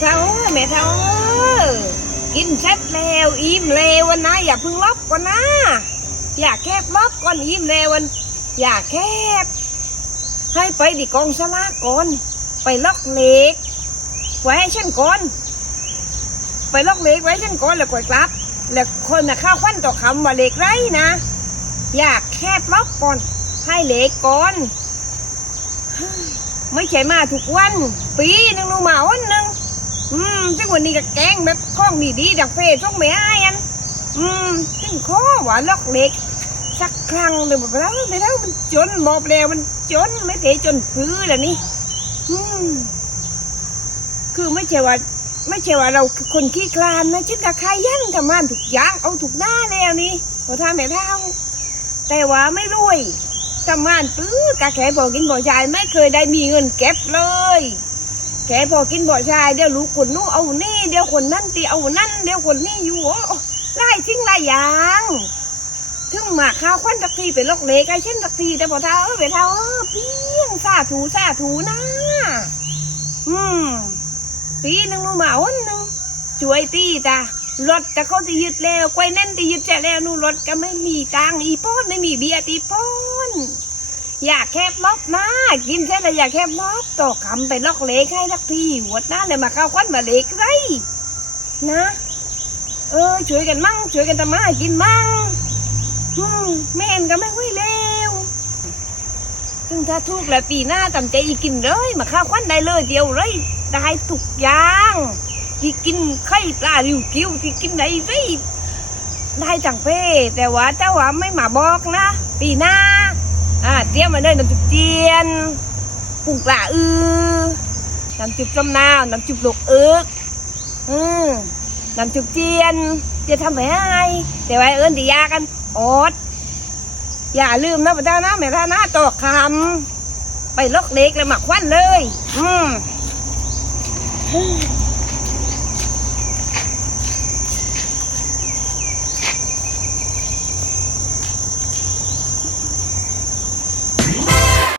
เท่าแม่เท่ากินเช็ดแล้วอิ่มแล้วนะอย่าพึ่งลบก่อนนะอย่าแคบลบก่อนอิ่มแล้วอย่าแคบ ให้ไปดิกองสลากก่อน ไปล็อกเหล็กไว้ให้ฉันก่อน ไปล็อกเหล็กไว้ฉันก่อนแล้วก่อยกลับ แล้วคนน่ะข้าวควันต่อคำว่าเหล็กไรนะ อยากแคบล็อกก่อน ให้เหล็กก่อนไม่ใช่มาทุกวัน ปีนึงรู้มาวันนึง อืมซึ่งวันนี้ก็แกงแบบข้องดีๆดักเฟ่ช่องไม่อายอันอืมซึ่งข้อว่าล็อกเหล็ก สักครั้งเลยบอกแล้วไม่แล้วมันจนบอกแล้วมันจนไม่เทจนพื้นแล้วนี่อืมคือไม่ใช่ว่าไม่ใช่ว่าเราคนขี้คลานนะชิดกับใครยันทำงานถูกอย่างเอาถูกหน้าแล้วนี่พอทำไม่เท่าแต่ว่าไม่รวยทำงานปื้อกะแค่พอกกินบ่อชายไม่เคยได้มีเงินเก็บเลย ค่พอกินบ่อชายเดี๋ยวลูกคนนู้นเอานี่เดี๋ยวคนนั่นตีเอานั่นเดี๋ยวคนนี่อยู่โอ้ไล่ทิ้งไล่ยางถึงมาข้าวควันสักทีไปลอกเล็กไอเช่นสักทีแต่พอเท่าเออไปเท่าเออเพียงซาถูซาถูนะอืมปีหนึ่งหนูมาวันหนึ่งช่วยตีจ้ะรถจะเขาจะยึดแล้วกวยเน่นจะยึดแจะแล้วนูรถก็ไม่มีตังอีป้อนไม่มีเบียร์ตีป้อน อยากแคบล็อกนะกินแค่ละอยากแคบล็อกต่อคำไปล็อกเล็กให้สักทีหัวหน้าเลยมาเข้าควันมาเล็กไรนะ เออช่วยกันมั่งช่วยกันทำมากินมั่งอืมแม่นก็ไม่ไหวแล้วถึงถ้าทุกแล้วปีหน้าตำใจอีกินเลย มาข้าวควันได้เลยเดียวเลยได้ทุกอย่างที่กินไข่ปลาริวกิวที่กินได้ไรได้จังเป้แต่ว่าเจ้าว่าไม่มาบอกนะ ปีหน้า อ่าเตรียมมาเลยน้ำจุบเจียนปุ่งปลาอือน้ำจุบจำนาวน้ำจุบหลกเอิกอืมน้ำจุบเจียนจะทำไปให้แต่ว่าเอิญดียากันอดอย่าลืมนะพระเจ้านะแม่ท่านะตอกคำไปลอกเล็กแล้วหมักควันเลย อืม